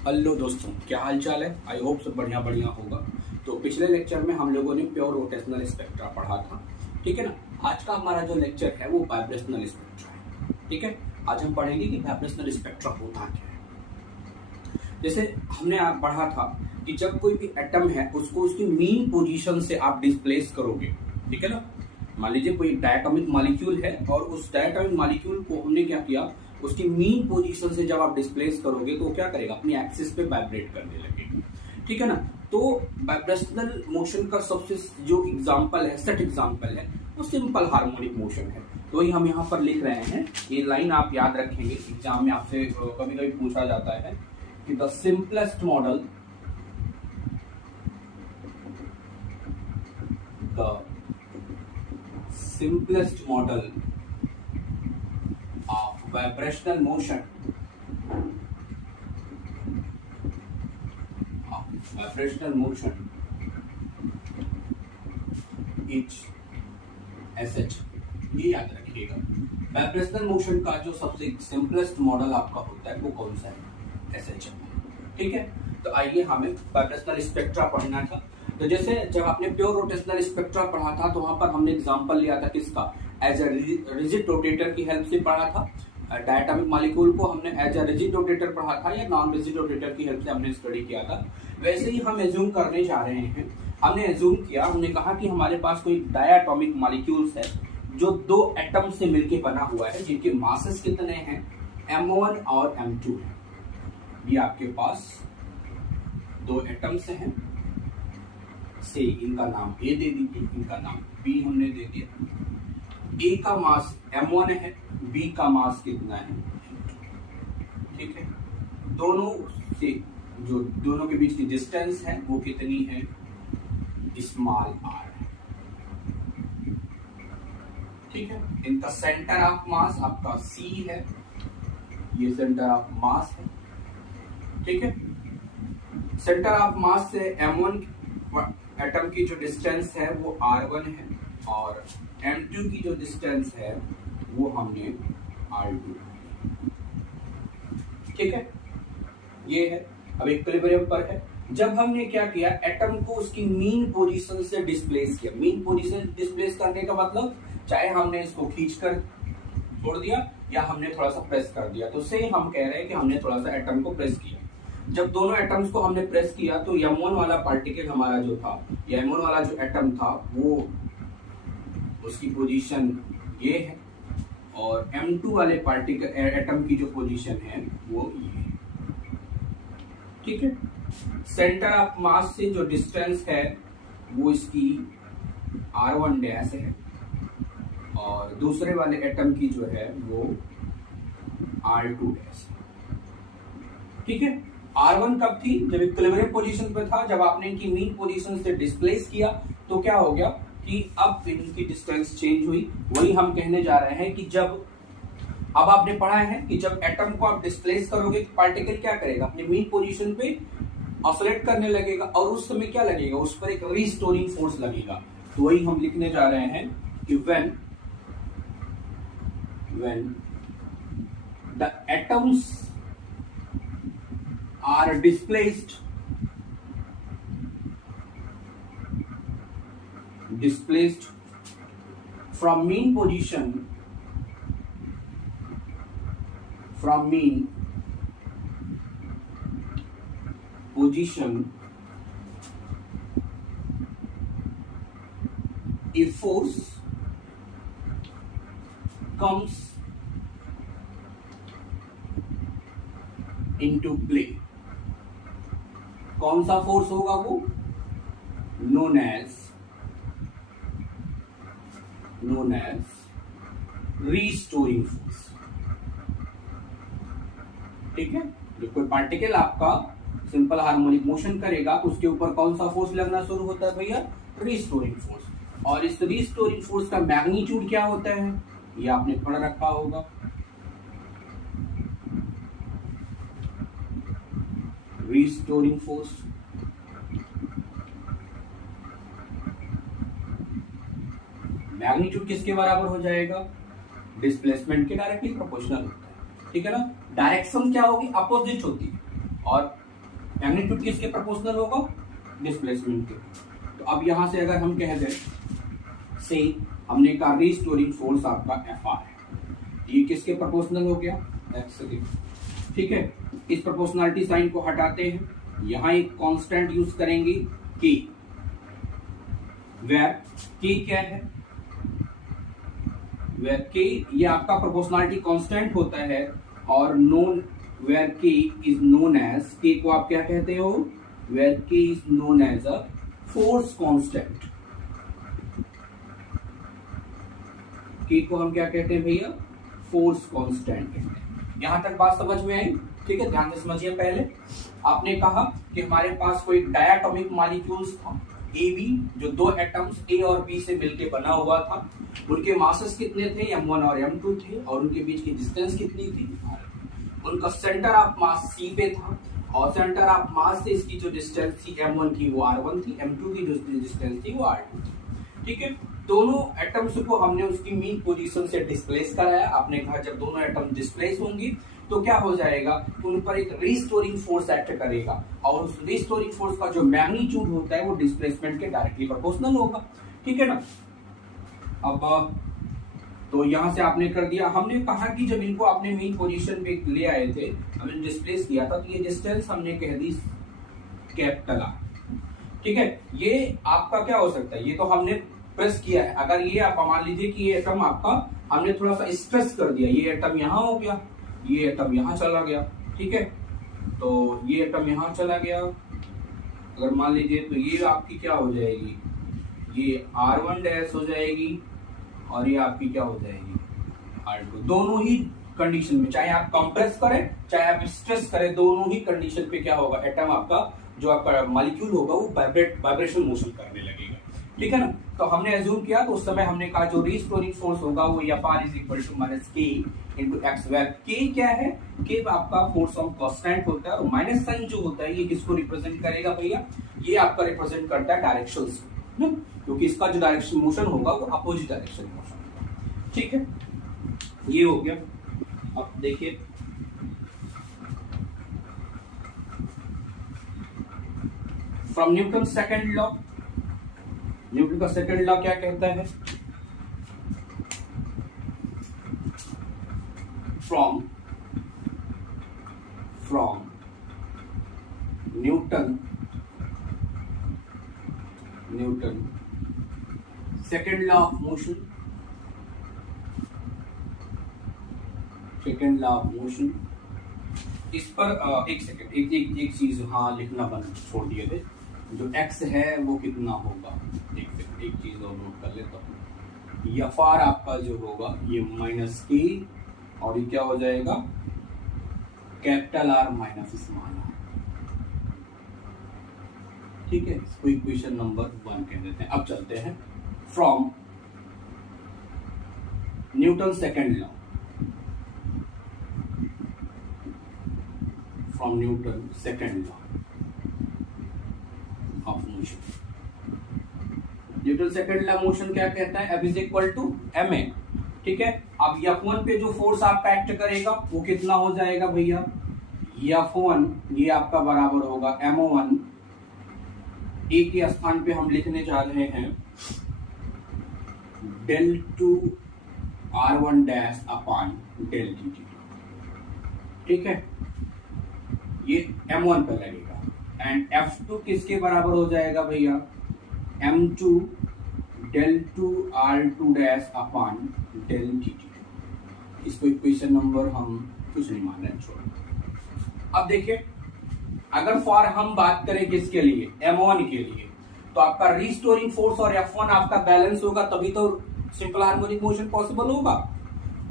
Hello दोस्तों, क्या हाल चाल है। आई होप सब बढ़िया बढ़िया होगा। तो पिछले लेक्चर में हम लोगों ने प्योर रोटेशनल स्पेक्ट्रा पढ़ा था, ठीक है ना। आज का हमारा जो लेक्चर है वो वाइब्रेशनल स्पेक्ट्रा है, ठीक है। आज हम पढ़ेंगे कि वाइब्रेशनल स्पेक्ट्रा होता क्या है। जैसे हमने आप पढ़ा था कि जब कोई भी एटम है उसको उसकी मीन पोजीशन से आप डिस्प्लेस करोगे, ठीक है ना। मान लीजिए कोई डायटोमिक मॉलिक्यूल है और उस डायटोमिक मॉलिक्यूल को हमने क्या किया, उसकी मीन पोजीशन से जब आप डिस्प्लेस करोगे तो क्या करेगा, अपनी एक्सिस पे वाइब्रेट करने लगेगा, ठीक है ना। तो वाइब्रेशनल मोशन का सबसे जो एग्जांपल है, सेट एग्जांपल है, वो सिंपल हार्मोनिक मोशन है। तो वही हम यहाँ पर लिख रहे हैं। ये लाइन आप याद रखेंगे, एग्जाम में आपसे कभी कभी पूछा जाता है कि the simplest model, the simplest model of vibrational motion is SH। ये याद रखिएगा, वाइब्रेशनल मोशन का जो सबसे सिंपलेस्ट मॉडल आपका होता है वो कौन सा है, SH, ठीक है। तो आइए हमें वाइब्रेशनल स्पेक्ट्रा पढ़ना था। तो जैसे जब आपने प्योर रोटेशनल स्पेक्ट्रा पढ़ा था तो वहां पर हमने एग्जांपल लिया था किसका, एज अ रिजिड रोटेटर की हेल्प से पढ़ा था। डायटोमिक मॉलिक्यूल को हमने एज अ रिजिड रोटेटर पढ़ा था या नॉन रिजिड रोटेटर की हेल्प से हमने स्टडी किया था। वैसे ही हम एज्यूम करने जा रहे हैं। हमने एज्यूम किया, हमने कहा कि हमारे पास कोई डायटोमिक मॉलिक्यूल्स है जो दो एटम से मिलकर बना हुआ है, जिनके मासेस कितने हैं, M1 और M2 है। ये आपके पास दो एटम्स हैं, से इनका नाम A दे दीजिए, इनका नाम B हमने दे दिया। A का मास M1 है, B का मास कितना है, ठीक है। दोनों से जो दोनों के बीच की डिस्टेंस है वो कितनी है, स्मॉल r है, ठीक है। इनका सेंटर ऑफ मास आपका C है, ये सेंटर ऑफ मास है, ठीक है। सेंटर ऑफ मास से M1 एटम की जो डिस्टेंस है वो R1 है और M2 की जो डिस्टेंस है वो हमने R2, ठीक है। ये है, अब इक्विलिब्रियम पर है। जब हमने क्या किया, एटम को उसकी मीन पोजीशन से डिस्प्लेस किया। मीन पोजीशन डिस्प्लेस करने का मतलब चाहे हमने इसको खींचकर छोड़ दिया या हमने थोड़ा सा प्रेस कर दिया, तो से हम कह रहे हैं कि हमने थोड़ा सा एटम को प्रेस किया। जब दोनों एटम्स को हमने प्रेस किया तो M1 वाला पार्टिकल हमारा जो था, या M1 वाला जो एटम था वो उसकी पोजीशन ये है और M2 वाले पार्टिकल एटम की जो पोजीशन है वो ये है, ठीक है। सेंटर ऑफ मास से जो डिस्टेंस है वो इसकी R1 डैश है और दूसरे वाले एटम की जो है वो R2 डैश है, ठीक है। R1 कब थी, जब इक्विलिब्रियम पोजीशन पे था। जब आपने इनकी मीन पोजीशन से डिस्प्लेस किया तो क्या हो गया कि अब इनकी डिस्टेंस चेंज हुई। वही हम कहने जा रहे हैं कि जब अब आपने पढ़ा है कि जब एटम को आप डिस्प्लेस करोगे तो पार्टिकल क्या करेगा, अपनी मीन पोजीशन पे ऑसिलेट करने लगेगा और उस समय क्या लगेगा, उस पर एक रीस्टोरिंग फोर्स लगेगा। तो वही हम लिखने जा रहे हैं कि when the atoms are displaced from mean position, if force comes into play, कौन सा फोर्स होगा वो, नोन एज रीस्टोरिंग फोर्स, ठीक है। जब कोई पार्टिकल आपका सिंपल हार्मोनिक मोशन करेगा तो उसके ऊपर कौन सा फोर्स लगना शुरू होता है भैया, रीस्टोरिंग फोर्स। और इस रीस्टोरिंग फोर्स का मैग्नीट्यूड क्या होता है, ये आपने पढ़ रखा होगा, रीस्टोरिंग फोर्स मैग्नीट्यूड किसके बराबर हो जाएगा, डिस्प्लेसमेंट के डायरेक्टली प्रोपोर्शनल होता है, ठीक है ना। डायरेक्शन क्या होगी, अपोजिट होती है और मैग्नीट्यूड किसके प्रोपोर्शनल होगा? डिस्प्लेसमेंट के। तो अब यहां से अगर हम कह दें से हमने कहा रीस्टोरिंग फोर्स आपका Fr है, ये किसके प्रोपोर्शनल हो गया? एक्स के। ठीक है, इस प्रोपोर्शनलिटी साइन को हटाते हैं, यहां एक कांस्टेंट यूज करेंगे के, वेयर के क्या है? वेयर के ये आपका प्रोपोर्शनलिटी कांस्टेंट होता है और known where K is known as, K को आप क्या कहते हो? Where K is known as a force constant. K को हम क्या कहते हैं भैया? फोर्स कांस्टेंट कहते हैं। यहां तक बात समझ में आई? ठीक है, ध्यान से समझिए। पहले आपने कहा कि हमारे पास कोई डायटोमिक मॉलिक्यूल्स था ए बी, जो दो एटम्स ए और बी से मिलकर बना हुआ था। उनके मासेस कितने थे? m1 और m2 थे, और उनके बीच की डिस्टेंस कितनी थी? उनका सेंटर ऑफ मास सी पे था, और सेंटर ऑफ मास से इसकी जो डिस्टेंस थी m1 की वो r1 थी, m2 की जो डिस्टेंस थी वो r2 थी। ठीक है, दोनों एटम्स को हमने उसकी मीन पोजीशन से डिस्प्लेस कराया। आपने कहा जब दोनों एटम डिस्प्लेस होंगी तो क्या हो जाएगा? उन पर एक रीस्टोरिंग फोर्स एक्ट करेगा, और उस रीस्टोरिंग फोर्स का जो मैग्नीट्यूड होता है वो डिस्प्लेसमेंट के डायरेक्टली प्रोपोर्शनल होगा। ठीक है ना? अब तो यहां से आपने कर दिया। हमने कहा कि जब इनको आपने मीन पोजीशन पे ले आए थे, हमने डिस्प्लेस किया था, तो ये डिस्टेंस हमने कह दी कैपिटल आर। ठीक है, ये आपका क्या हो सकता है? ये तो हमने प्रेस किया है। अगर ये आप मान लीजिए कि ये एटम आपका हमने थोड़ा सा स्ट्रेस कर दिया, ये एटम यहां हो गया, ये एटम यहां चला गया। ठीक है, तो ये एटम यहां चला गया, अगर मान लीजिए तो ये आपकी क्या हो जाएगी? ये R1 डैश हो जाएगी, और ये आपकी क्या हो जाएगी? R2। दोनों ही कंडीशन में, चाहे आप कंप्रेस करें चाहे आप स्ट्रेस करें, दोनों ही कंडीशन पे क्या होगा? एटम आपका जो आपका मॉलिक्यूल होगा वो वाइब्रेशन मोशन करने लगेगा। ठीक है ना? तो हमने एज्यूम किया, तो उस समय हमने कहा जो रीस्टोरिंग फोर्स होगा वो Fr is equal to minus K into X, where K क्या है? के आपका फोर्स ऑफ कांस्टेंट होता है, और माइनस साइन जो होता है ये किसको रिप्रेजेंट करेगा भैया? ये आपका रिप्रेजेंट करता है डायरेक्शंस, क्योंकि इसका जो डायरेक्शन मोशन होगा वो अपोजिट डायरेक्शन मोशन होगा। ठीक है, ये हो गया। अब देखिए from Newton second law, Newton का सेकंड लॉ क्या कहता है? From Newton second law of motion, second law of motion. इस पर एक सेकंड, एक चीज हाँ लिखना बंद छोड़ दिए थे, जो x है वो कितना होगा? एक सेकंड, एक चीज और नोट कर लेता हूँ। Fr आपका जो होगा ये माइनस के, और ये क्या हो जाएगा? Capital R minus small r। ठीक है, इसको इक्वेशन नंबर 1 कह देते हैं। अब चलते हैं from Newton second law, from Newton second law of motion. Newton second law motion क्या कहता है? F is equal to ma। ठीक है, अब F1 पे जो फोर्स आपका एक्ट करेगा वो कितना हो जाएगा भैया? F1 ये आपका बराबर होगा mo1, ए के स्थान पे हम लिखने जा रहे हैं del 2 R1 dash upon del dt। ठीक है, ये m1 पर लगेगा, एंड F2 किसके बराबर हो जाएगा भैया? m2 del 2 R2 dash upon del dt। इसको इक्वेशन नंबर हम कुछ नहीं मान रहे, छोड़ो। अब देखिए, अगर फॉर हम बात करें किसके लिए? m1 के लिए, तो आपका रीस्टोरिंग फोर्स और F1 आपका बैलेंस होगा, तभी तो सिंपल हार्मोनिक मोशन पॉसिबल होगा।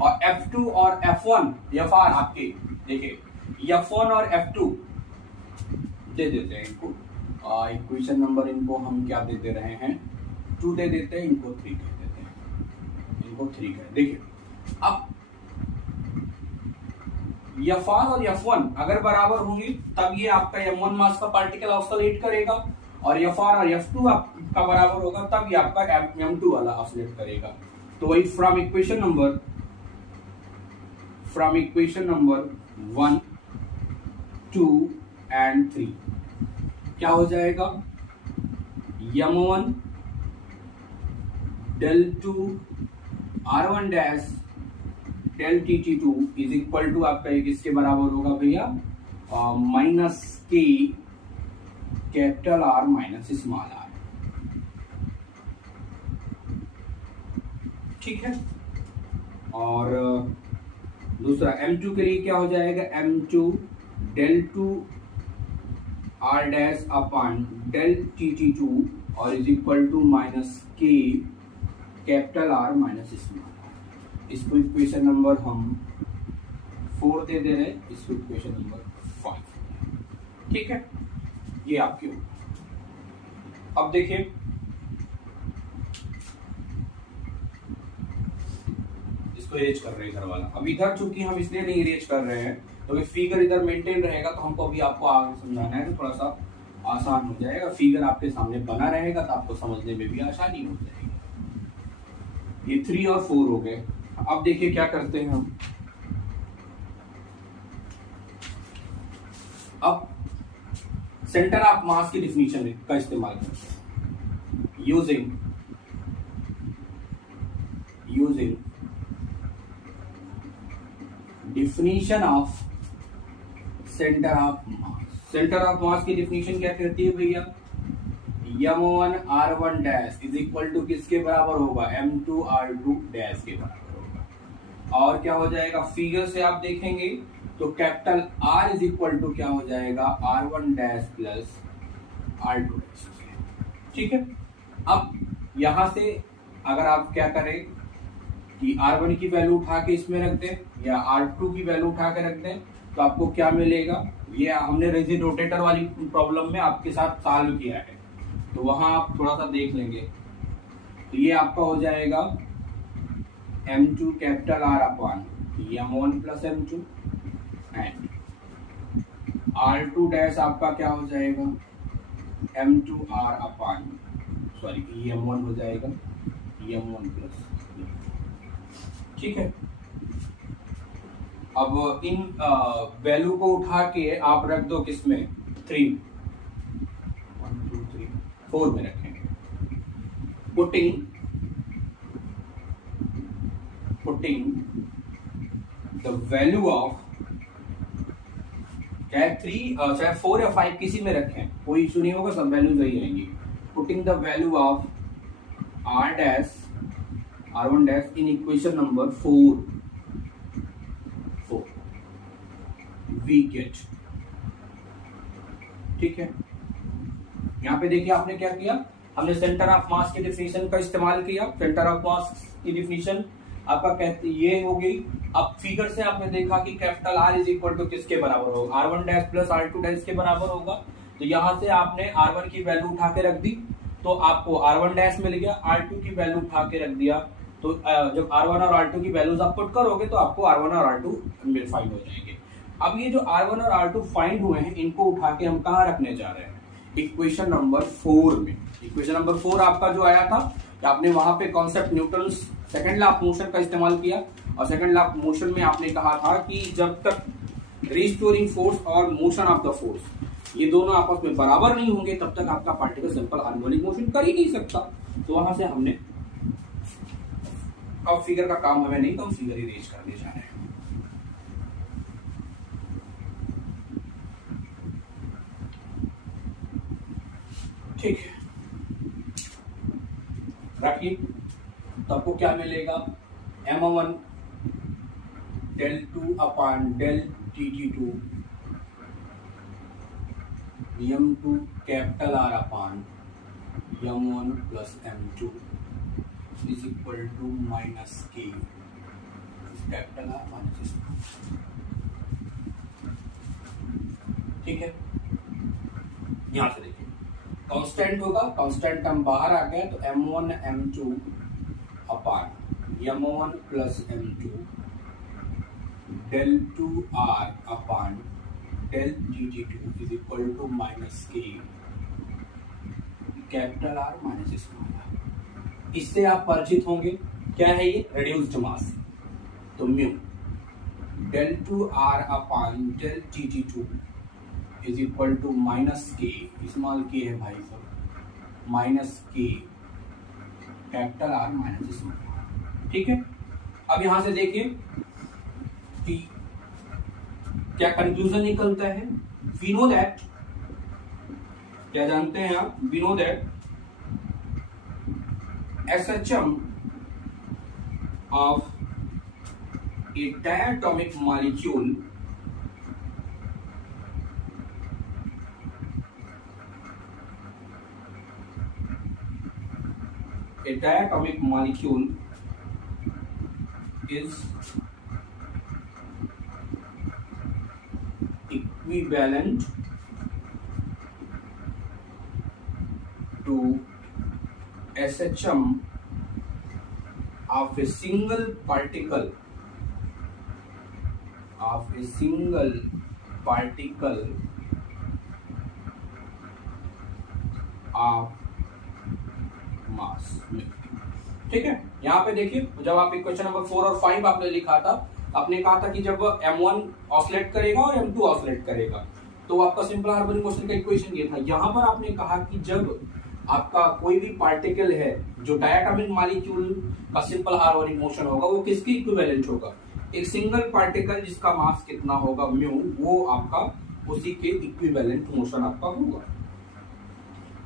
और F2 और F1 Fr आपके देखिए F1 और F2 दे देते हैं इनको, इक्वेशन नंबर इनको हम क्या दे दे रहे हैं? 2 दे देते हैं, इनको 3 कह देते हैं, इनको 3 कह। देखिए अब Fr और F1 अगर बराबर होंगे तब ये आपका m1 मास का पार्टिकल ऑसिलेट करेगा, और Fr और F2 आपका बराबर होगा तब ये आपका m2 वाला ऑसिलेट करेगा। तो वही फ्रॉम इक्वेशन नंबर 1, 2 एंड 3 क्या हो जाएगा, m1 del 2 r1 dash del tt2 is equal to आपका ये किसके बराबर होगा भैया, minus K capital R minus small r। ठीक है। और दूसरा m2 के लिए क्या हो जाएगा, m2 del 2 r dash upon del tt2 और is equal to minus K capital R minus small r। इसको इक्वेशन नंबर हम 4 दे रहे हैं, इसको इक्वेशन नंबर 5। ठीक है, ये आपके हो। अब देखिए इसको इरेज कर रहे हैं घर वाला। अब इधर चूंकि हम इसलिए नहीं इरेज कर रहे हैं तो फिगर इधर मेंटेन रहेगा, तो हमको अभी आपको आगे समझाना है तो थोड़ा सा आसान हो जाएगा। फिगर आपके सामने बना रहेगा तो आपको समझने में भी आसानी हो जाएगी। ये 3 और 4 हो गए। अब देखिए क्या करते हैं हम, अब सेंटर ऑफ मास की डिफिनीशन का इस्तेमाल करते हैं। Using definition of centre of mass. Centre of mass की डिफिनीशन क्या कहती है भैया, m1 r1 dash is equal to किसके बराबर होगा, m2 r2 डैश के बराबर होगा। और क्या हो जाएगा, फिगर से आप देखेंगे तो capital R is equal to क्या हो जाएगा, r1 dash plus r2 dash. ठीक है। अब यहां से अगर आप क्या करें कि r1 की वैल्यू उठा के इसमें रख दें या r2 की वैल्यू उठा के रख दें तो आपको क्या मिलेगा, ये हमने रिजिड रोटेटर वाली प्रॉब्लम में आपके साथ सॉल्व किया है, तो वहां आप थोड़ा सा देख लेंगे। तो ये आपका हो जाएगा m2 capital R upon m1 plus m2 and r2 dash आपका क्या हो जाएगा, m2 R upon sorry m1 हो जाएगा m1 प्लस। ठीक है। अब इन वैल्यू को उठा के आप रख दो किसमें, 3 1 2 3 4 में रखेंगे। पुटिंग द वैल्यू ऑफ, चाहे 3 चाहे 4 या 5 किसी में रखें कोई इशू नहीं होगा, सब वैल्यू सही रहेंगी। Putting the value of r dash r1 dash in equation number 4 we get. ठीक है। यहां पे देखिए आपने क्या किया, हमने सेंटर ऑफ मास की डिफिनीशन का इस्तेमाल किया। सेंटर ऑफ मास की डिफिनीशन आपका कहते ये हो गई। अब फिगर से आपने देखा कि capital R is equal to किसके बराबर होगा, r1 dash plus r2 dash के बराबर होगा। तो यहां से आपने r1 की वैल्यू उठा के रख दी तो आपको r1 डैश मिल गया, r2 की वैल्यू उठा के रख दिया तो जब r1 और r2 की वैल्यूज आप पुट करोगे तो आपको r1 और r2 फाइंड हो जाएंगे। अब ये जो r1 और r2 फाइंड हुए हैं इनको उठा के हम कहाँ रखने जा रहे हैं, इक्वेशन नंबर 4 में। इक्वेशन नंबर 4 आपका जो आया था कि आपने वहां पे concept Newton second law of motion का इस्तेमाल किया और सेकंड लॉ ऑफ मोशन में आपने कहा था कि जब तक रिस्टोरिंग फोर्स और मोशन ऑफ द फोर्स ये दोनों आपस में बराबर नहीं होंगे तब तक आपका पार्टिकल सिंपल हार्मोनिक मोशन कर ही नहीं सकता। तो वहां से हमने अब फिगर का काम हमें नहीं तो हम फिगर इरेज करने जा रहे हैं। ठीक है, रखिए। तो आपको क्या मिलेगा, m1 del 2 upon del tt2 m2 capital R upon m1 plus m2 is equal to minus K capital R minus. ठीक है। यहां से देखिए कांस्टेंट होगा, कांस्टेंट टर्म बाहर आ गया तो m1 m2 upon m1 plus m2 del 2r upon del tt2 is equal to minus K capital R minus small r। इससे आप परिचित होंगे, क्या है ये, रिड्यूस्ड मास। तो mu del 2r upon del tt2 is equal to minus K, small K है भाई साहब, minus K capital R minus small. ठीक है, अब यहां से देखिए कि क्या कंक्लूजन निकलता है। वी नो दैट, क्या जानते हैं आप, we know that SHM of a diatomic molecule is equivalent to SHM of a single particle of मास। ठीक है, यहाँ पे देखिए जब आप क्वेश्चन नंबर 4 और 5 आपने लिखा था, आपने कहा था कि जब M1 ऑसिलेट करेगा और M2 ऑसिलेट करेगा, तो आपका सिंपल हार्मोनिक मोशन का इक्वेशन ये था। यहाँ पर आपने कहा कि जब आपका कोई भी पार्टिकल है जो डायटोमिक मॉलिक्यूल का सिंपल हार्मोनिक मोशन होगा, वो किसके इक्विवेलेंट होगा, एक सिंगल पार्टिकल जिसका मास कितना होगा म्यू, वो आपका उसी के इक्विवेलेंट मोशन आपका होगा।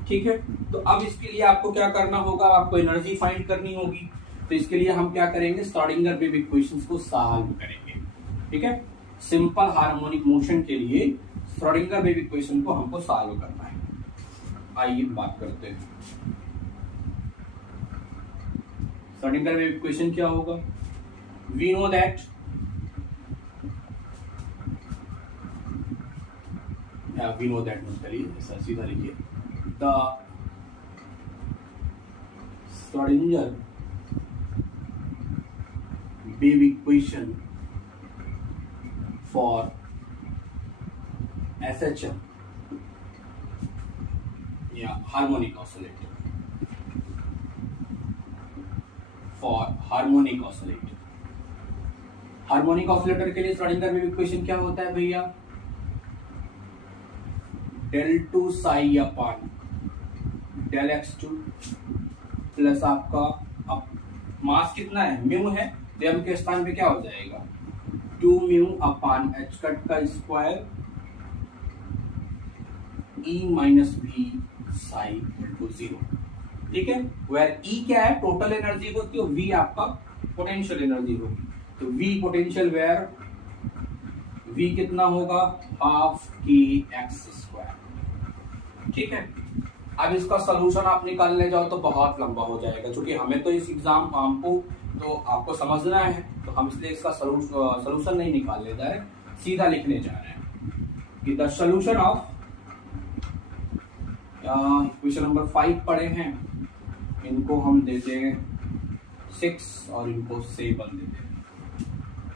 ठीक है, तो अब इसके लिए आपको क्या करना होगा, आपको एनर्जी फाइंड करनी होगी। तो इसके लिए हम क्या करेंगे, श्रोडिंगर वेव इक्वेशंस को सॉल्व करेंगे। ठीक है, सिंपल हार्मोनिक मोशन के लिए श्रोडिंगर वेव इक्वेशन को हमको सॉल्व करना है। आइए बात करते हैं। श्रोडिंगर वेव इक्वेशन क्या होगा, वी नो दैट मत करिए, सीधा लिखिए, the Schrodinger wave equation for SHM या harmonic oscillator, for harmonic oscillator. Harmonic oscillator के लिए श्रोडिंगर वेव इक्वेशन क्या होता है भैया, del 2 psi upon del x2 plus आपका अब मास कितना है, म्यू है, तो m के स्थान पे क्या हो जाएगा, 2 म्यू अपॉन h कट का square e minus v psi equal 0। ठीक है, वेयर E क्या है, टोटल एनर्जी होती है, V आपका पोटेंशियल एनर्जी होगी। तो V पोटेंशियल वेयर V कितना होगा, हाफ के एक्स स्क्वायर। ठीक है, अब इसका सोल्यूशन आप निकालने जाओ तो बहुत लंबा हो जाएगा, क्योंकि हमें तो इस एग्जाम हमको तो आपको समझना है, तो हम इसलिए इसका सोल्यूशन नहीं निकाल लेता है, सीधा लिखने जा रहे हैं कि the solution of equation number 5 पढ़े हैं, इनको हम देते हैं 6 और इनको 7 देते हैं।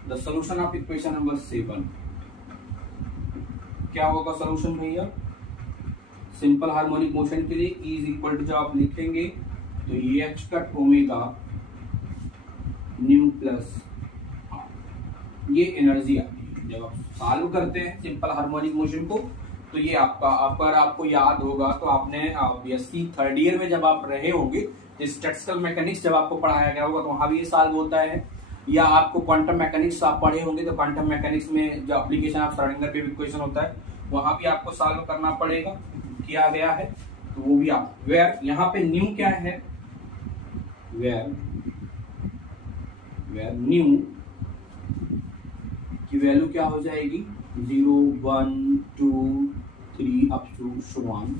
The solution of equation number 7 क्या होगा सोल्यूशन भैया, सिंपल हार्मोनिक मोशन के लिए E इज इक्वल टू, जब आप लिखेंगे तो ये h cut omega nu plus r, ये एनर्जी आती है। जब आप सॉल्व करते हैं सिंपल हार्मोनिक मोशन को, तो ये आपको याद होगा, तो आपने ऑब्वियसली थर्ड ईयर में जब आप रहे होंगे, स्टैटिस्टिकल मैकेनिक्स जब आपको पढ़ाया गया होगा, तो वहां भी ये सॉल्व होता है, या आपको क्वांटम मैकेनिक्स आप पढ़े होंगे, तो क्वांटम मैकेनिक्स में जो application of Schrodinger wave equation होता है, वहां भी आपको सॉल्व करना पड़ेगा, किया गया है, तो वो भी आप वेयर यहाँ पे न्यू क्या है, वेयर न्यू की वैल्यू क्या हो जाएगी, 0 1 2 3 up to so on,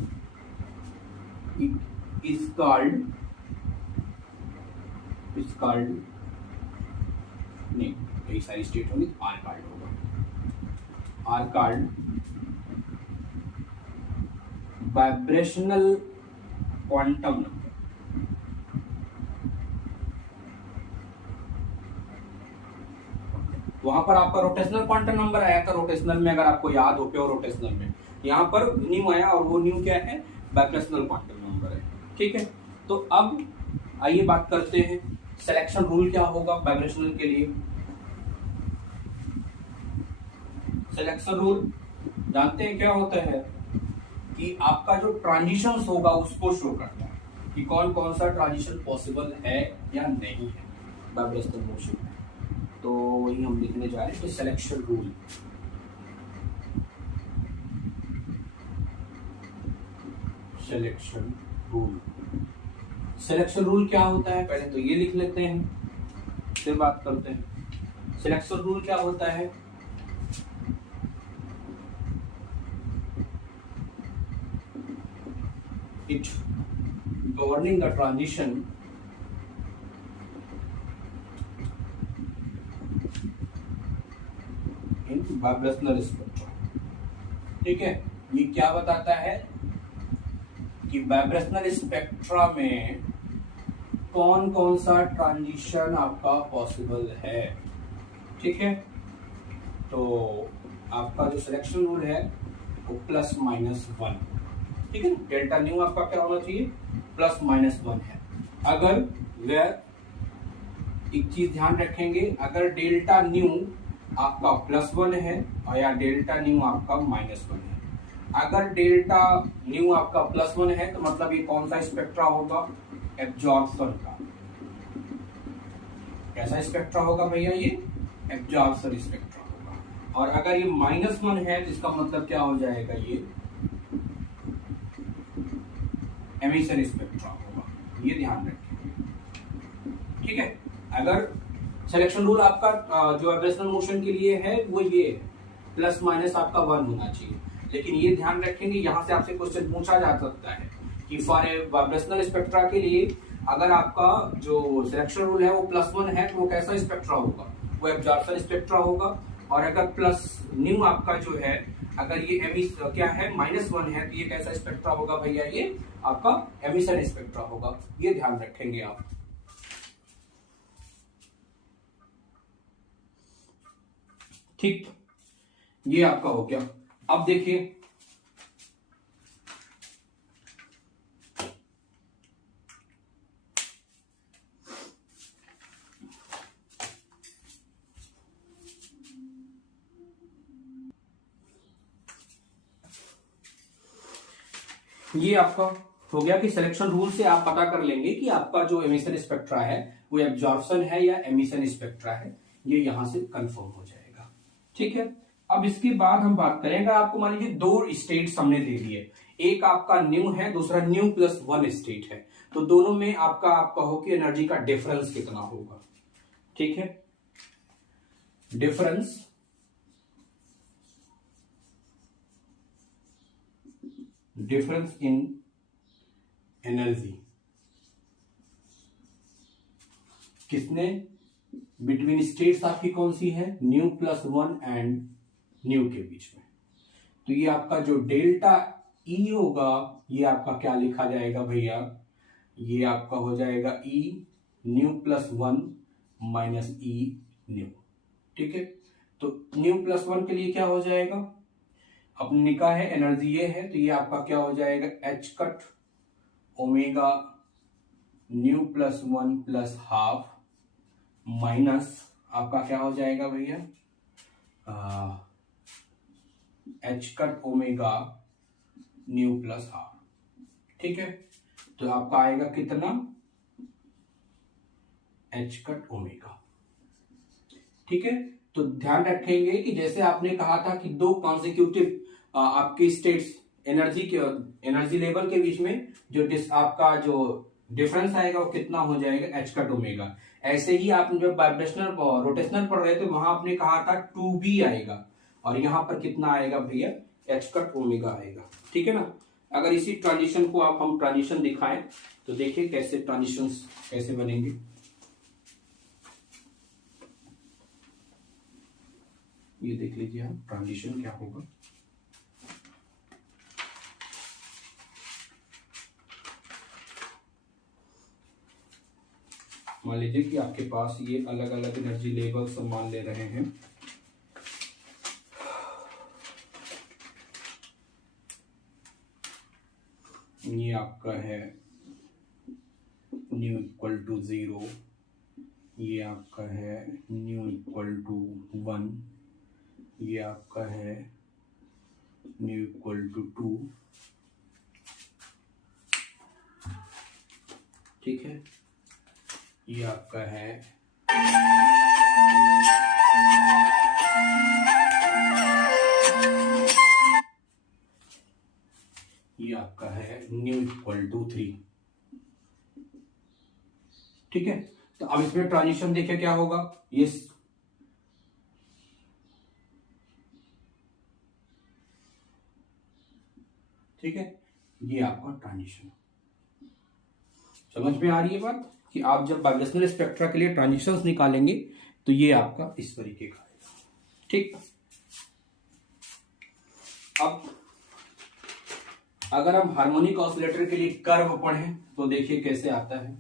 is called नहीं, कई सारी स्टेट होंगी, आर कॉल्ड होगा, are called vibrational quantum number. वहां पर आपका रोटेशनल क्वांटम नंबर आया था, रोटेशनल में अगर आपको याद हो, प्योर रोटेशनल में यहाँ पर न्यू आया, और वो न्यू क्या है, वाइब्रेशनल क्वांटम नंबर है। ठीक है, तो अब आइए बात करते हैं सिलेक्शन रूल क्या होगा वाइब्रेशनल के लिए। सिलेक्शन रूल जानते हैं क्या होता है कि आपका जो ट्रांजिशन होगा उसको शो करता है कि कौन कौन सा ट्रांजिशन पॉसिबल है या नहीं है वाइब्रेशनल मोशन में। तो वही हम लिखने जा रहे हैं, तो selection rule. Selection rule, selection rule क्या होता है पहले तो ये लिख लेते हैं, फिर बात करते हैं। सिलेक्शन रूल क्या होता है? It governing the transition in vibrational spectrum। ठीक है, ये क्या बताता है कि वाइब्रेशनल स्पेक्ट्रा में कौन कौन सा ट्रांजिशन आपका पॉसिबल है। ठीक है, तो आपका जो सिलेक्शन रूल है वो +-1। ठीक है, डेल्टा न्यू आपका क्या होना चाहिए? +-1 है। अगर वेयर एक चीज ध्यान रखेंगे, अगर डेल्टा न्यू आपका +1 है और या डेल्टा न्यू आपका -1 है, अगर डेल्टा न्यू आपका +1 है तो मतलब ये कौन सा स्पेक्ट्रा होगा? एब्जॉर्प्शन का। कैसा स्पेक्ट्रा होगा भैया? ये एब्जॉर्प्शन स्पेक्ट्रा होगा। और अगर ये -1 है तो इसका मतलब क्या हो जाएगा? ये एमिशन स्पेक्ट्रा होगा। ये ध्यान रखें। ठीक है, अगर सिलेक्शन रूल आपका जो वाइब्रेशनल मोशन के लिए है वो ये +- आपका 1 होना चाहिए। लेकिन ये ध्यान रखेंगे, यहां से आपसे क्वेश्चन पूछा जा सकता है कि फॉर ए वाइब्रेशनल स्पेक्ट्रा के लिए अगर आपका जो सिलेक्शन रूल है वो +1 है तो वो कैसा स्पेक्ट्रा होगा? वो एब्जॉर्प्शन स्पेक्ट्रा होगा। और अगर +न्यू आपका जो है, अगर ये क्या है -1 है तो ये कैसा स्पेक्ट्रा होगा भैया? ये आपका एमिशन स्पेक्ट्रा होगा। ये ध्यान रखेंगे आप। ठीक, ये आपका हो गया। अब देखिए ये आपका हो गया कि सिलेक्शन रूल से आप पता कर लेंगे कि आपका जो एमिशन स्पेक्ट्रा है वो एब्जॉर्प्शन है या एमिशन स्पेक्ट्रा है। ये यहां से कंफर्म हो जाएगा। ठीक है, अब इसके बाद हम बात करेंगे, आपको मान लीजिए 2 स्टेट्स हमने दे दिए, एक आपका न्यू है, दूसरा न्यू +1 स्टेट है, तो दोनों में आपका आप कहो कि एनर्जी का डिफरेंस कितना होगा। ठीक है, डिफरेंस इन एनर्जी किसने? बिटवीन स्टेट्स आपकी कौन सी है? न्यू +1 एंड न्यू के बीच में। तो ये आपका जो डेल्टा ई होगा ये आपका क्या लिखा जाएगा भैया? ये आपका हो जाएगा ई न्यू +1 - ई न्यू। ठीक है, तो न्यू +1 के लिए क्या हो जाएगा? अपने निकाह है, एनर्जी ये है, तो ये आपका क्या हो जाएगा? h ओमेगा न्यू +1 +½ माइनस आपका क्या हो जाएगा भैया? h ओमेगा न्यू +½ ठीक है, तो आपका आएगा कितना? h omega. ठीक है, तो ध्यान रखेंगे कि जैसे आपने कहा था कि 2 कॉन्सिक्यूटिव आपकी स्टेट्स एनर्जी लेवल के बीच में जो आपका जो डिफरेंस आएगा वो कितना हो जाएगा? h omega. ऐसे ही आप जब वाइब्रेशनल रोटेशनल पढ़ रहे थे वहां आपने कहा था 2b आएगा, और यहां पर कितना आएगा भैया? h ओमेगा आएगा। ठीक है ना। अगर इसी ट्रांजिशन को हम ट्रांजिशन दिखाएं तो देखिए कैसे ट्रांजिशन कैसे बनेंगे। ये देख लीजिए आप ट्रांजिशन क्या होगा। मान लीजिए कि आपके पास ये अलग अलग एनर्जी लेवल सब मान ले रहे हैं। ये आपका है न्यू इक्वल टू 0, ये आपका है न्यू इक्वल टू 1, ये आपका है न्यू इक्वल टू 2, ठीक है। ये आपका है न्यू इक्वल टू 3, ठीक है। तो अब इसमें ट्रांजिशन देखिए क्या होगा, ये ठीक है, ये आपका ट्रांजिशन। समझ में आ रही है बात कि आप जब वाइब्रेशनल स्पेक्ट्रा के लिए ट्रांजिशंस निकालेंगे तो ये आपका इस तरीके का आएगा, ठीक। अब अगर हम हार्मोनिक ऑसिलेटर के लिए कर्व पढ़ें तो देखिए कैसे आता है।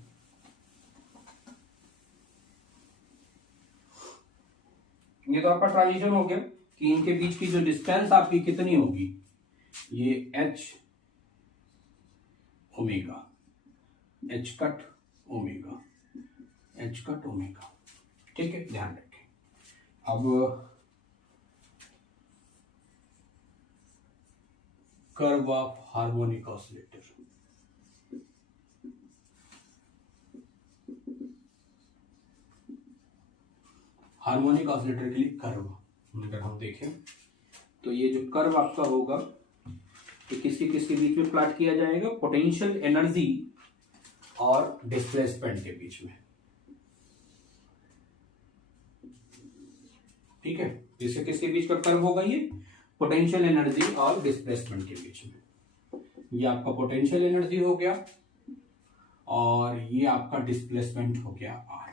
ये तो आपका ट्रांजिशन हो गया कि इनके बीच की जो डिस्टेंस आपकी कितनी होगी, ये h omega, h cut omega, h cut omega, ठीक है, ध्यान रखें। अब curve of harmonic oscillator, harmonic oscillator के लिए कर्व अगर हम देखें तो ये जो कर्व आपका होगा तो किसके किसके बीच में प्लॉट किया जाएगा, पोटेंशियल एनर्जी और डिस्प्लेसमेंट के बीच में, ठीक है। किसके किसके बीच का कर्व होगा, ये पोटेंशियल एनर्जी और डिस्प्लेसमेंट के बीच में। ये आपका पोटेंशियल एनर्जी हो गया और ये आपका डिस्प्लेसमेंट हो गया r,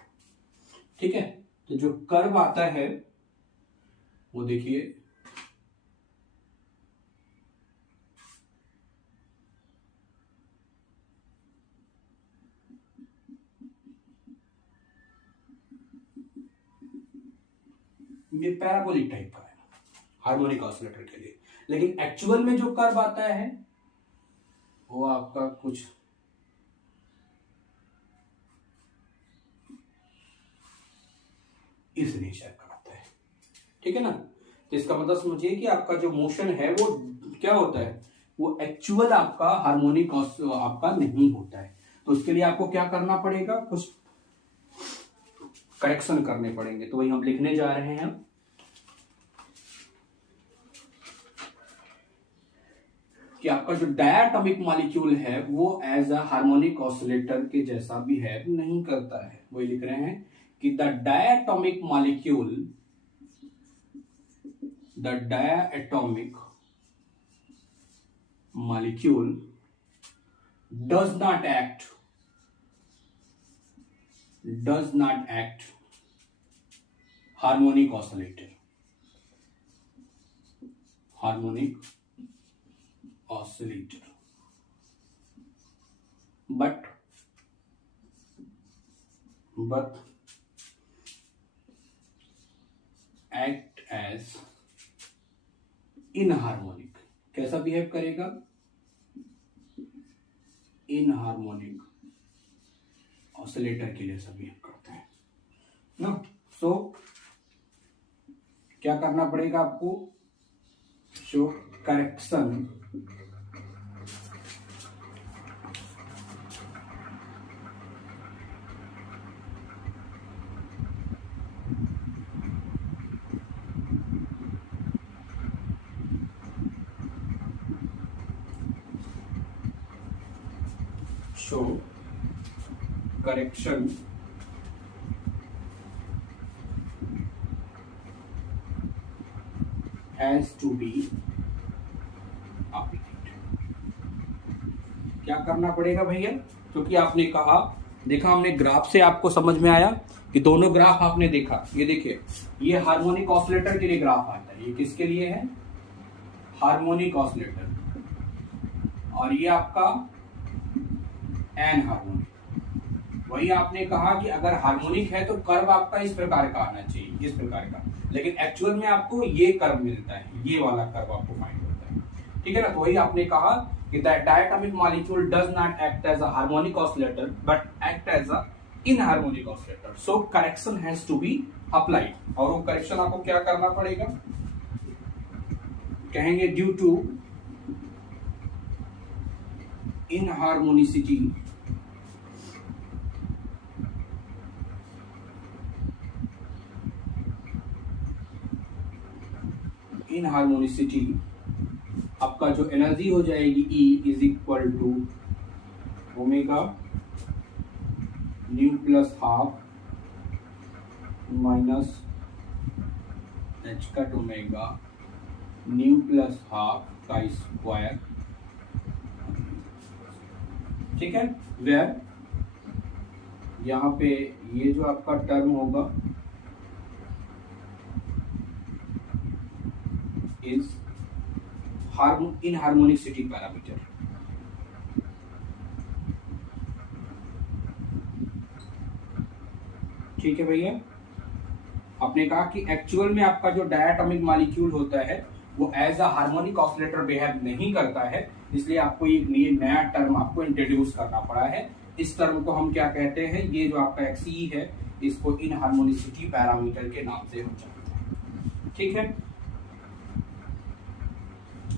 ठीक है। तो जो कर्व आता है वो देखिए ये पैराबोलिक टाइप का है हार्मोनिक ऑसिलेटर के लिए, लेकिन एक्चुअल में जो कर्व आता है वो आपका कुछ इस नेचर का आता है, ठीक है ना। तो इसका मतलब समझिए कि आपका जो मोशन है वो क्या होता है, वो एक्चुअल आपका हार्मोनिक आपका नहीं होता है। तो उसके लिए आपको क्या करना पड़ेगा, कुछ करेक्शन करने पड़ेंगे। तो वही हम लिखने जा रहे हैं कि आपका जो डायटोमिक मॉलिक्यूल है वो एज अ हार्मोनिक ऑसिलेटर के जैसा बिहेव नहीं करता है। वही लिख रहे हैं कि the diatomic molecule does not act harmonic oscillator, but act as इनहार्मोनिक। कैसा बिहेव करेगा, इनहार्मोनिक ऑसिलेटर के लिए सब बिहेव करते हैं ना। सो क्या करना पड़ेगा आपको, show correction correction has to be applied। क्या करना पड़ेगा भैया, क्योंकि आपने कहा, देखा हमने ग्राफ से आपको समझ में आया कि दोनों ग्राफ आपने देखा। ये देखिए ये हार्मोनिक ऑसिलेटर के लिए ग्राफ आता है, ये किसके लिए है, हार्मोनिक ऑसिलेटर, और ये आपका एन हार्मोनिक। वही आपने कहा कि अगर हार्मोनिक है तो कर्व आपका इस प्रकार का आना चाहिए, इस प्रकार का, लेकिन एक्चुअल में आपको ये कर्व मिलता है, ये वाला कर्व आपको फाइंड होता है, ठीक है ना। तो वही आपने कहा कि the diatomic molecule does not act as a harmonic oscillator but act as a anharmonic oscillator, so correction has to be applied. और वो करेक्शन आपको क्या करना पड़ेगा, कहेंगे ड्यू टू इनहार्मोनिसिटी आपका जो एनर्जी हो जाएगी E is equal to omega nu plus half minus H cut omega nu plus half का स्क्वायर, ठीक है। वेयर यहाँ पे ये जो आपका टर्म होगा इज इनहार्मोनिसिटी पैरामीटर, ठीक है भैया। आपने कहा कि एक्चुअल में आपका जो डायटोमिक मॉलिक्यूल होता है वो as a harmonic oscillator behave नहीं करता है, इसलिए आपको ये नया टर्म आपको इंट्रोड्यूस करना पड़ा है। इस टर्म को हम क्या कहते हैं, ये जो आपका XE है इसको इनहार्मोनिसिटी पैरामीटर के नाम से हम जानते हैं, ठीक है।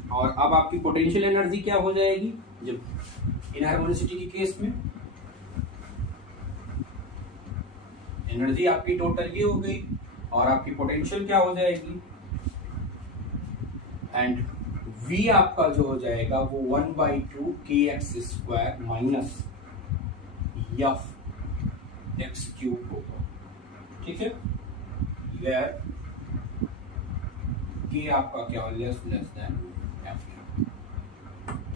और अब आपकी पोटेंशियल एनर्जी क्या हो जाएगी जब इनहार्मोनिसिटी के केस में, एनर्जी आपकी टोटल ये हो गई और आपकी पोटेंशियल क्या हो जाएगी, एंड V आपका जो हो जाएगा वो 1/2 kx² माइनस f x³ होगा, ठीक है। वेयर k आपका क्या हो, लेस देन f,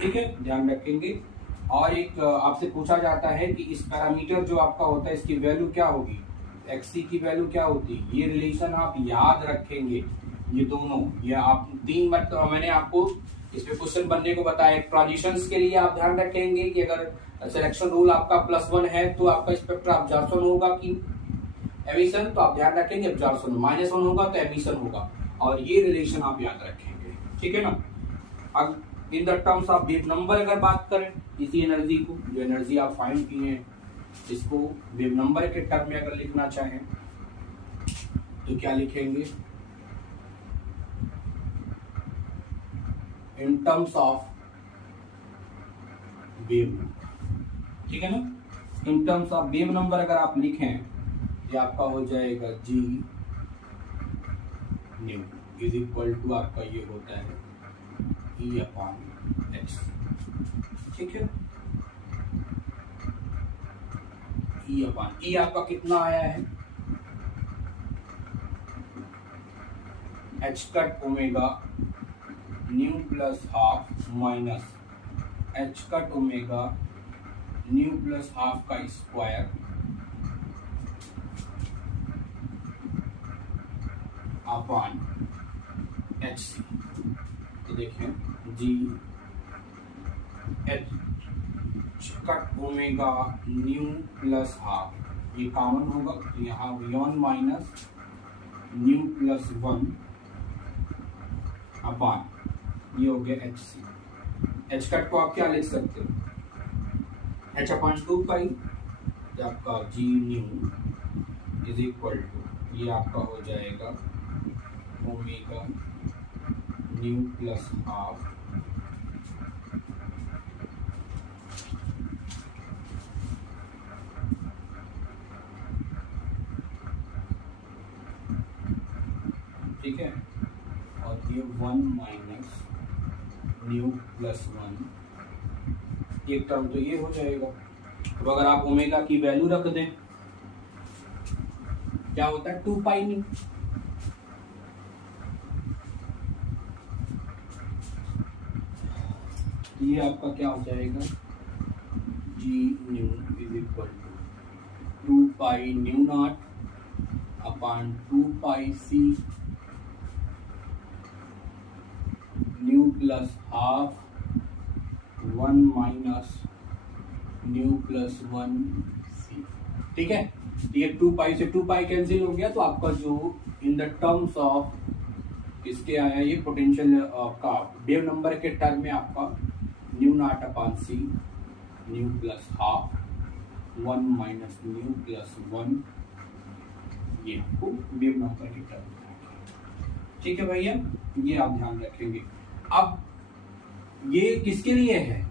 ठीक है, ध्यान रखेंगे। और एक आपसे पूछा जाता है कि इस पैरामीटर जो आपका होता है इसकी वैल्यू क्या होगी, XC की वैल्यू क्या होती है, ये रिलेशन आप याद रखेंगे। ये दोनों ये आप 3 बार मैंने आपको इस पे क्वेश्चन बनने को बताया। ट्रांजिशंस के लिए आप ध्यान रखेंगे कि अगर सिलेक्शन रूल आपका +1 है तो आपका स्पेक्ट्रा अब्जॉर्प्शन होगा कि एमिशन, तो आप ध्यान रखेंगे अब्जॉर्प्शन, -1 होगा तो एमिशन होगा, और ये रिलेशन आप याद रखेंगे, ठीक है ना। अब in the terms of wave number अगर बात करें इसी एनर्जी को, जो एनर्जी आप फाइंड किए हैं इसको वेव नंबर के टर्म में अगर लिखना चाहें तो क्या लिखेंगे, in terms of wave number, ठीक है ना। In terms of wave number अगर आप लिखें ये आपका हो जाएगा G nu is equal to आपका ये होता है E/h, ठीक है। E आपका कितना आया है, h cut omega nu plus half minus h cut omega nu plus half का स्क्वायर अपॉन HC। तो देखिए G h cut omega nu plus half ये कॉमन होगा तो यहाँ V1 minus nu plus 1 upon ये हो गया HC। H कट को आप क्या लिख सकते हो, h/2 ये आपका G nu is equal to ये आपका हो जाएगा ओमेगा न्यू प्लस हाफ ठीक है, और ये 1 माइनस न्यू प्लस 1 एक टर्म तो ये हो जाएगा। अब अगर आप ओमेगा की वैल्यू रख दें क्या होता है 2 पाई न्यू, ये आपका क्या हो जाएगा G nu is equal to 2 pi nu not upon 2 pi C nu plus half 1 minus nu plus 1 C, ठीक है। ये 2 पाई से 2 पाई कैंसिल हो गया तो आपका जो इन द टर्म्स ऑफ इसके आया ये पोटेंशियल का वेव नंबर के टर्म में आपका nu not upon C nu plus half 1 minus nu plus 1 ये आपको वेव नंबर के टर्म, ठीक है भैया, ये आप ध्यान रखेंगे। अब ये किसके लिए है?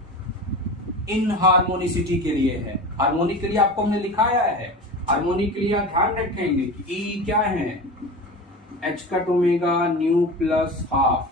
इनहार्मोनिसिटी के लिए है। हार्मोनिक के लिए आपको हमने लिखाया है। हार्मोनिक के लिए आप ध्यान रखेंगे कि ई क्या है, H cut omega nu plus half.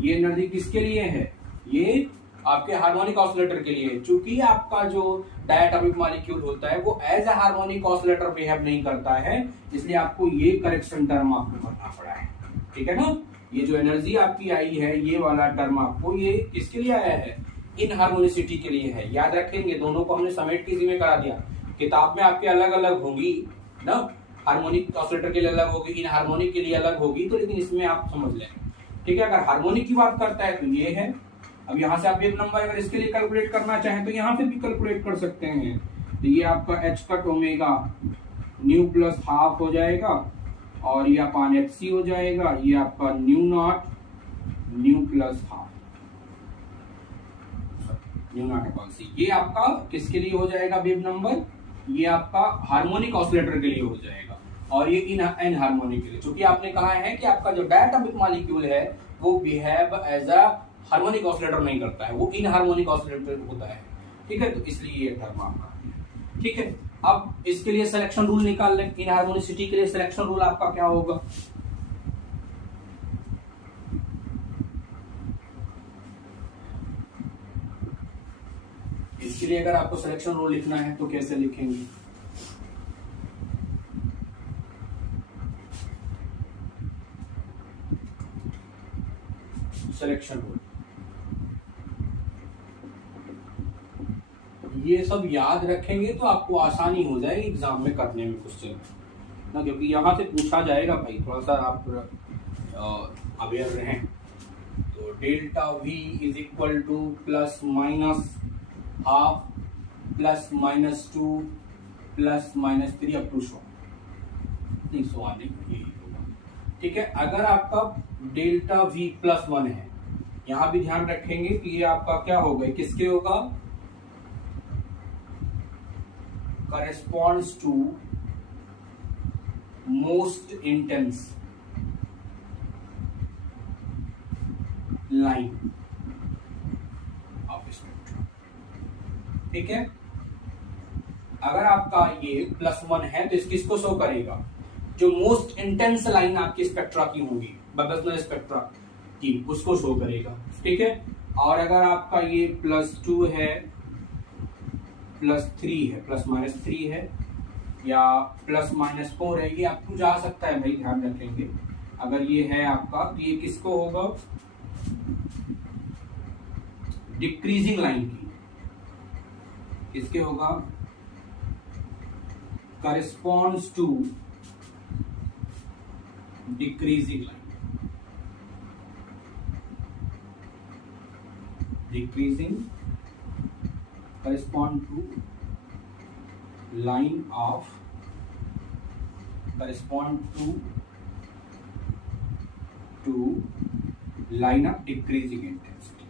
ये एनर्जी किसके लिए है? ये आपके हार्मोनिक ऑसिलेटर के लिए है। चूंकि आपका जो डायटोमिक मॉलिक्यूल होता है वो as a harmonic oscillator behave नहीं करता है, इसलिए आपको ये करेक्शन टर्म आपको भरना पड़ा है। ठीक है ना? ये जो एनर्जी आपकी आई है, ये वाला टर्म आपको ये किसके लिए आया है? इनहार्मोनिसिटी के लिए है। याद रखेंगे, दोनों को हमने समेट के इसी में करा दिया। किताब में आपके अलग अलग होगी ना, हार्मोनिक ऑसिलेटर के लिए अलग होगी, इनहार्मोनिक के लिए अलग होगी, तो लेकिन इसमें आप समझ लें। ठीक है? अगर हार्मोनिक की बात करता है तो ये है। अब यहां से आप वेव नंबर अगर इसके लिए कैलकुलेट करना चाहें तो यहां से भी कैलकुलेट कर सकते हैं। तो ये आपका H cut omega nu plus half हो जाएगा, और ये अपान एच सी हो जाएगा, ये आपका nu naught nu plus half, nu naught upon C. ये आपका किसके लिए हो जाएगा वेव नंबर? ये आपका हार्मोनिक ऑसिलेटर के लिए हो जाएगा, और ये इनहार्मोनिक के लिए। क्योंकि आपने कहा है कि आपका जो डायटोमिक मॉलिक्यूल है वो behave as a harmonic oscillator नहीं करता है, वो इनहार्मोनिक ऑसिलेटर होता है। ठीक है? तो इसलिए ये टर्म आपका। ठीक है? अब इसके लिए सिलेक्शन रूल निकाल लें। इनहार्मोनिसिटी के लिए सिलेक्शन रूल आपका क्या होगा? इसके लिए अगर आपको सिलेक्शन रूल लिखना है तो कैसे लिखेंगे? सिलेक्शन रूल ये सब याद रखेंगे तो आपको आसानी हो जाएगी एग्जाम में करने में क्वेश्चन ना, क्योंकि यहां से पूछा जाएगा भाई। थोड़ा सा आप अवेयर रहें। तो delta V is equal to plus minus half plus minus 2 plus minus 3 up to so नहीं, सो आने यही होगा। ठीक है? अगर आपका डेल्टा वी प्लस 1 है, यहां भी ध्यान रखेंगे कि ये आपका क्या होगा, किसके होगा? corresponds to most intense line of spectrum। ठीक है? अगर आपका ये +1 है तो किसको शो करेगा? जो मोस्ट इंटेंस लाइन आपकी स्पेक्ट्रा की होगी, बायबेजनल स्पेक्ट्रा की, उसको शो करेगा। ठीक है? और अगर आपका ये +2 है, +3 है, ±3 है, या ±4 है, ये आपको जा सकता है भाई, ध्यान रखेंगे। अगर ये है आपका तो ये किसको होगा? डिक्रीजिंग लाइन की। किसके होगा? Corresponds to decreasing line, decreasing correspond to line of line of decreasing intensity।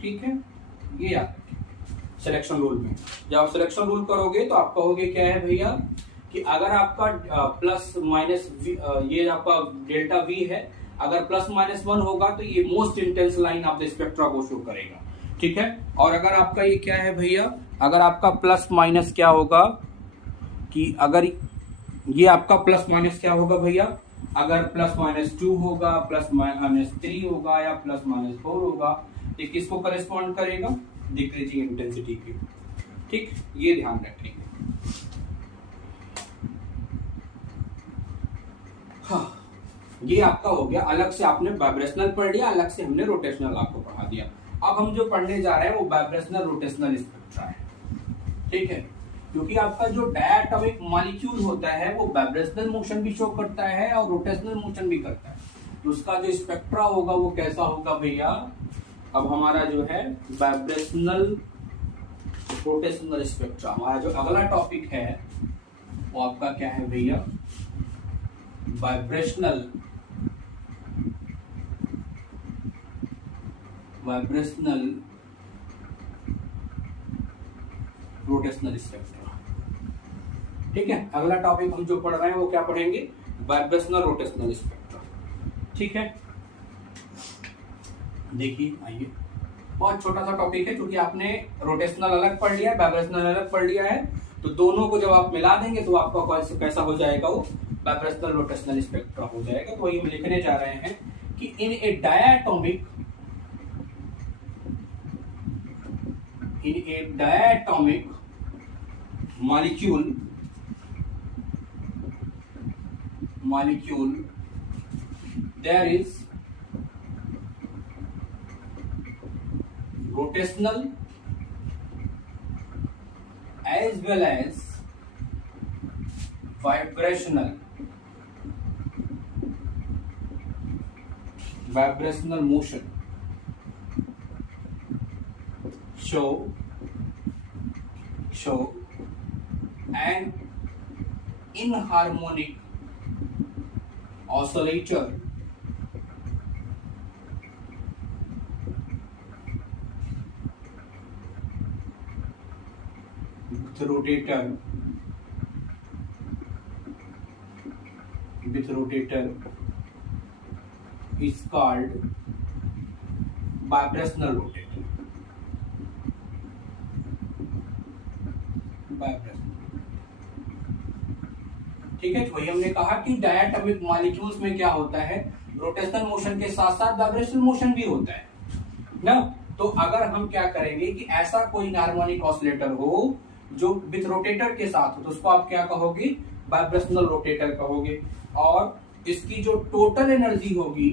ठीक है? ये याद रखिए सिलेक्शन रूल में। जब आप सिलेक्शन रूल करोगे तो आप कहोगे क्या है भैया कि अगर आपका प्लस माइनस ये आपका डेल्टा वी है, अगर +-1 होगा तो ये most intense line of the spectra को शो करेगा। ठीक है? और अगर आपका ये क्या है भैया, अगर आपका प्लस माइनस क्या होगा कि अगर ये आपका प्लस माइनस क्या होगा भैया, अगर +-2 होगा, +-3 होगा, या +-4 होगा, ये किसको करेस्पॉन्ड करेगा? डिक्रीजिंग इंटेंसिटी की। ठीक? ये ध्यान रखेंगे। हाँ, ये आपका हो गया। अलग से आपने वाइब्रेशनल पढ़ लिया, अलग से हमने रोटेशनल आपको पढ़ा दिया। अब हम जो पढ़ने जा रहे हैं वो वाइब्रेशनल रोटेशनल स्पेक्ट्रा है। ठीक है? क्योंकि आपका जो डायटोमिक मॉलिक्यूल होता है वो वाइब्रेशनल मोशन भी शो करता है और रोटेशनल मोशन भी करता है। तो उसका जो स्पेक्ट्रा होगा वो कैसा होगा भैया? अब हमारा जो है वाइब्रेशनल रोटेशनल स्पेक्ट्रा, हमारा जो अगला टॉपिक है वो आपका क्या है भैया? Vibrational rotational spectra. ठीक है? अगला टॉपिक हम जो पढ़ रहे हैं वो क्या पढ़ेंगे? Vibrational rotational spectra. ठीक है? देखिए आइए, बहुत छोटा सा टॉपिक है, क्योंकि आपने रोटेशनल अलग पढ़ लिया है, वाइब्रेशनल अलग पढ़ लिया है, तो दोनों को जब आप मिला देंगे तो आपका कैसा हो जाएगा, वो वाइब्रेशनल रोटेशनल स्पेक्ट्रा हो जाएगा। तो वही हम लिखने जा रहे हैं कि in a diatomic molecule there is rotational as well as vibrational motion show an inharmonic oscillator with rotator is called vibrational rotator। ठीक है, तो वही हमने कहा कि डायटोमिक मॉलिक्यूल्स में क्या होता है, रोटेशनल मोशन के साथ साथ वाइब्रेशनल मोशन भी होता है ना। तो अगर हम क्या करेंगे कि ऐसा कोई हार्मोनिक ऑसिलेटर हो जो विथ रोटेटर के साथ हो, तो उसको आप क्या कहोगे, वाइब्रेशनल रोटेटर कहोगे। और इसकी जो टोटल एनर्जी होगी,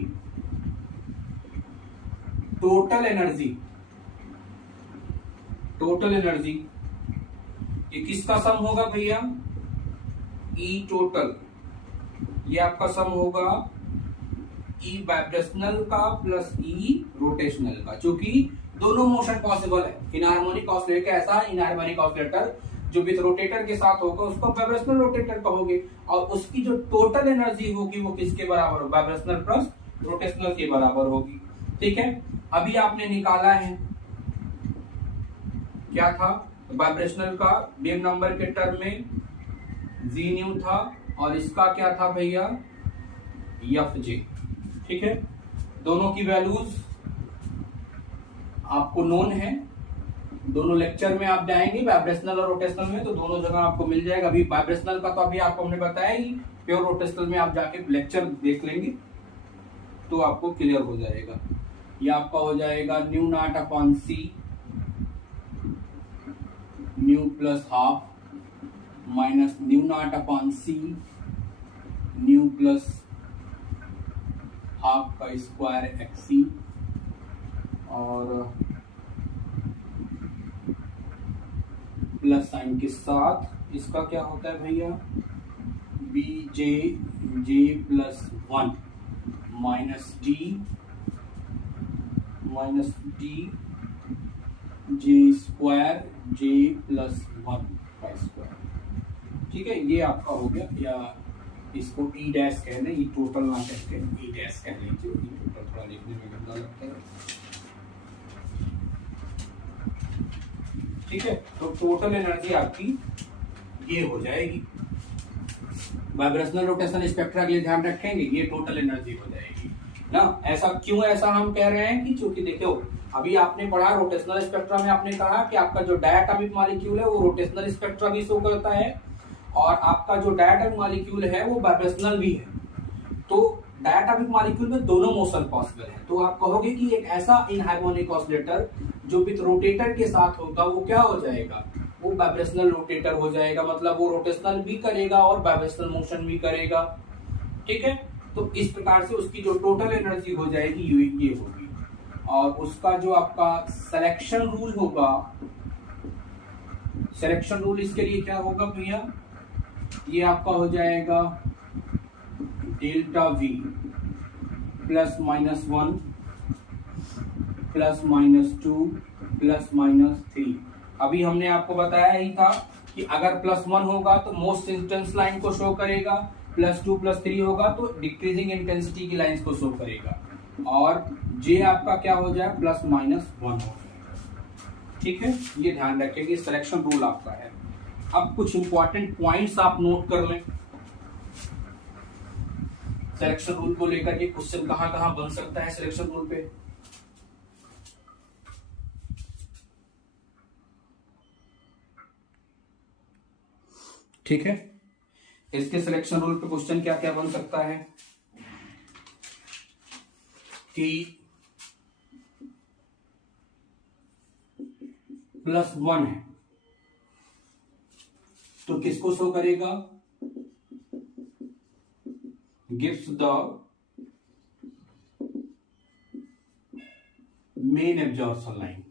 टोटल एनर्जी ये किसका सम होगा भैया, ई टोटल, ये आपका सम होगा ई वाइब्रेशनल का प्लस ई रोटेशनल का, क्योंकि दोनों मोशन पॉसिबल है। इनहार्मोनिक ऑसिलेटर ऐसा इनहार्मोनिक ऑसिलेटर जो विथ रोटेटर के साथ होगा उसको वाइब्रेशनल रोटेटर कहोगे, और उसकी जो टोटल एनर्जी होगी वो किसके बराबर होगी, वाइब्रेशनल प्लस रोटेशनल के बराबर होगी। ठीक है, अभी आपने निकाला है क्या था, वाइब्रेशनल का वेव नंबर के टर्म में जी न्यू था, और इसका क्या था भैया, एफ जे। ठीक है, दोनों की वैल्यूज आपको नोन है, दोनों लेक्चर में आप जाएंगे वाइब्रेशनल और रोटेशनल में, तो दोनों जगह आपको मिल जाएगा। अभी वाइब्रेशनल का तो अभी आपको हमने बताया ही, प्योर रोटेशनल में आप जाके लेक्चर देख लेंगे तो आपको क्लियर हो जाएगा। ये आपका हो जाएगा nu not upon C nu plus half minus nu not upon C nu plus half का स्क्वायर एक्सी, और प्लस साइन के साथ इसका क्या होता है भैया, B J plus 1 minus D J square J plus 1 का स्क्वायर। ठीक है, ये आपका हो गया, या इसको ई डैश कह लें, ई टोटल ना कहते हैं, ई डैश कह लीजिए, ई टोटल थोड़ा लिखने में गंदा लगता है। ठीक है, तो टोटल एनर्जी आपकी ये हो जाएगी, वाइब्रेशनल रोटेशनल स्पेक्ट्रा के लिए ध्यान रखेंगे, ये टोटल एनर्जी हो जाएगी ना। ऐसा क्यों ऐसा हम कह रहे हैं कि क्योंकि देखो अभी आपने पढ़ा रोटेशनल स्पेक्ट्रा में, आपने कहा कि आपका जो डायटोमिक मॉलिक्यूल है वो रोटेशनल स्पेक्ट्रा भी शो करता है, और आपका जो डायटोमिक मॉलिक्यूल है वो वाइब्रेशनल भी है। तो डायटोमिक मॉलिक्यूल में दोनों मोशन पॉसिबल है। तो आप कहोगे कि एक ऐसा इनहार्मोनिक ऑसिलेटर जो विथ रोटेटर के साथ होगा वो क्या हो जाएगा, वो वाइब्रेशनल रोटेटर हो जाएगा, मतलब वो रोटेशनल भी करेगा और वाइब्रेशनल मोशन भी करेगा। ठीक है, तो इस प्रकार से उसकी जो टोटल एनर्जी हो जाएगी ये होगी। और उसका जो आपका सिलेक्शन रूल होगा, सिलेक्शन रूल इसके लिए क्या होगा भैया, ये आपका हो जाएगा delta we plus minus 1 plus minus 2 plus minus 3। अभी हमने आपको बताया ही था कि अगर प्लस 1 होगा तो मोस्ट इंटेंस लाइन को शो करेगा, प्लस 2 प्लस 3 होगा तो डिक्रीजिंग इंटेंसिटी की लाइंस को शो करेगा, और जे आपका क्या हो जाए, प्लस माइनस 1 हो जाएगा। ठीक है, ये ध्यान रखेंगे, सिलेक्शन रूल आपका है। अब कुछ इंपॉर्टेंट पॉइंट्स आप नोट कर लें, सिलेक्शन रूल को लेकर के क्वेश्चन कहां कहां बन सकता है सिलेक्शन रूल पे। ठीक है, इसके सिलेक्शन रूल पे क्वेश्चन क्या क्या बन सकता है कि +1 है तो किसको शो करेगा, gives the main absorption line,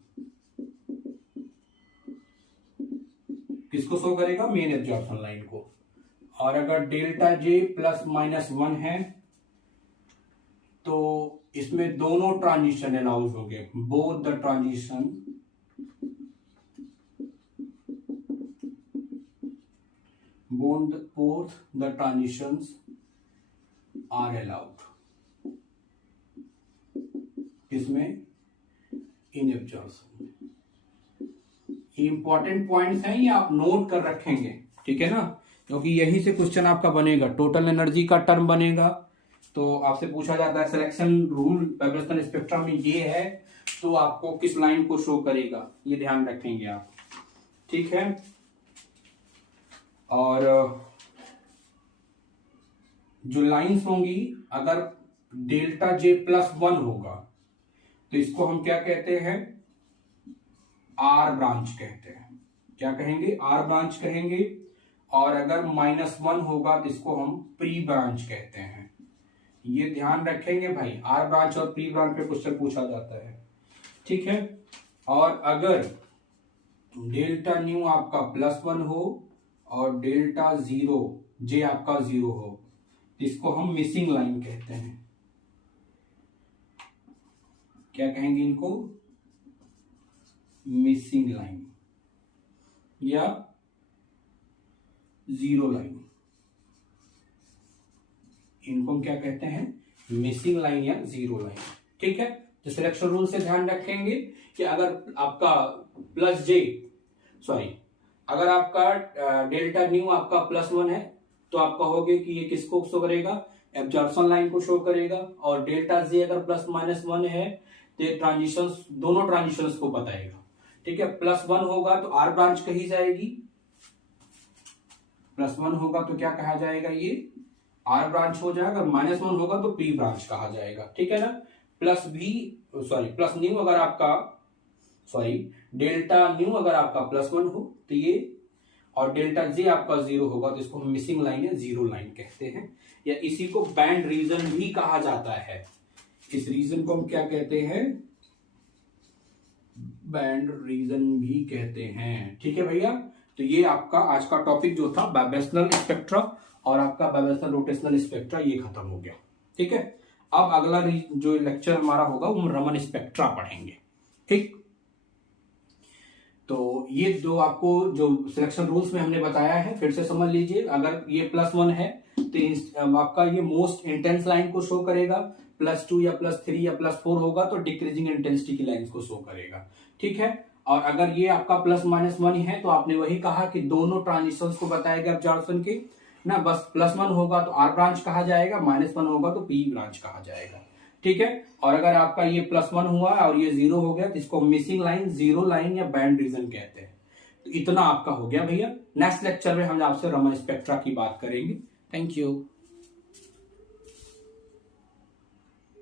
किसको शो करेगा, मेन एब्जॉर्प्शन लाइन को। और अगर डेल्टा जे +-1 है तो इसमें दोनों ट्रांजिशन अलाउड होंगे, both the transition both the transitions are allowed, इसमें इन एब्जॉर्प्शन। ये इंपॉर्टेंट पॉइंट्स हैं, ये आप नोट कर रखेंगे, ठीक है ना, क्योंकि यहीं से क्वेश्चन आपका बनेगा। टोटल एनर्जी का टर्म बनेगा तो आपसे पूछा जाता है सिलेक्शन रूल वाइब्रेशनल स्पेक्ट्रम में ये है तो आपको किस लाइन को शो करेगा, ये ध्यान रखेंगे आप, ठीक है। और जो लाइंस होंगी, अगर डेल्टा जे +1 होगा तो इसको हम क्या कहते हैं, आर ब्रांच कहते हैं। क्या कहेंगे, आर ब्रांच कहेंगे। और अगर -1 होगा तो इसको हम प्री ब्रांच कहते हैं। ये ध्यान रखेंगे भाई, आर ब्रांच और प्री ब्रांच पे क्वेश्चन पूछा जाता है, ठीक है। और अगर डेल्टा न्यू आपका +1 हो और डेल्टा 0 जे आपका 0 हो तो इसको हम मिसिंग लाइन कहते हैं। क्या कहेंगे इनको, मिसिंग लाइन या जीरो लाइन, इनको हम क्या कहते हैं, मिसिंग लाइन या जीरो लाइन, ठीक है। तो सिलेक्शन रूल से ध्यान रखेंगे कि अगर आपका अगर आपका डेल्टा न्यू आपका +1 है तो आप कहोगे कि ये किसको शो करेगा, एब्जॉर्प्शन लाइन को शो करेगा। और डेल्टा जे अगर +-1 है तो ये ट्रांजिशंस, दोनों ट्रांजिशंस को बताएगा, ठीक है। +1 होगा तो आर ब्रांच कही जाएगी, +1 होगा तो क्या कहा जाएगा, ये आर ब्रांच हो जाएगा। -1 होगा तो पी ब्रांच कहा जाएगा, ठीक है ना। प्लस न्यू अगर आपका डेल्टा न्यू अगर आपका +1 हो तो ये, और डेल्टा जे आपका 0 होगा तो इसको हम मिसिंग लाइन या जीरो लाइन कहते हैं, या इसी को बैंड रीजन भी कहा जाता है। इस रीजन को हम क्या कहते हैं, बैंड रीजन भी कहते हैं, ठीक है भैया। तो ये आपका आज का टॉपिक जो था वाइब्रेशनल स्पेक्ट्रा और आपका वाइब्रेशनल रोटेशनल स्पेक्ट्रा, ये खत्म हो गया, ठीक है। अब अगला जो लेक्चर हमारा होगा वो हम रमन स्पेक्ट्रा पढ़ेंगे, ठीक। तो ये जो आपको जो सिलेक्शन रूल्स में हमने बताया है फिर से समझ लीजिए। अगर ये +1 है तो आपका ये मोस्ट इंटेंस लाइन को शो करेगा, +2 या +3 या +4 होगा तो डिक्रीजिंग इंटेंसिटी की लाइन को शो करेगा, ठीक है। और अगर ये आपका +-1 है तो आपने वही कहा कि दोनों ट्रांजिशंस को बताएगा एब्जॉर्प्शन के ना, बस +1 होगा तो आर ब्रांच कहा जाएगा, -1 होगा तो पी ब्रांच कहा जाएगा, ठीक है। और अगर आपका ये +1 हुआ और ये 0 हो गया तो इसको मिसिंग लाइन, जीरो लाइन या बैंड रीजन कहते हैं। तो इतना आपका हो गया भैया। नेक्स्ट लेक्चर में हम आपसे रमन स्पेक्ट्रा की बात करेंगे। Thank you.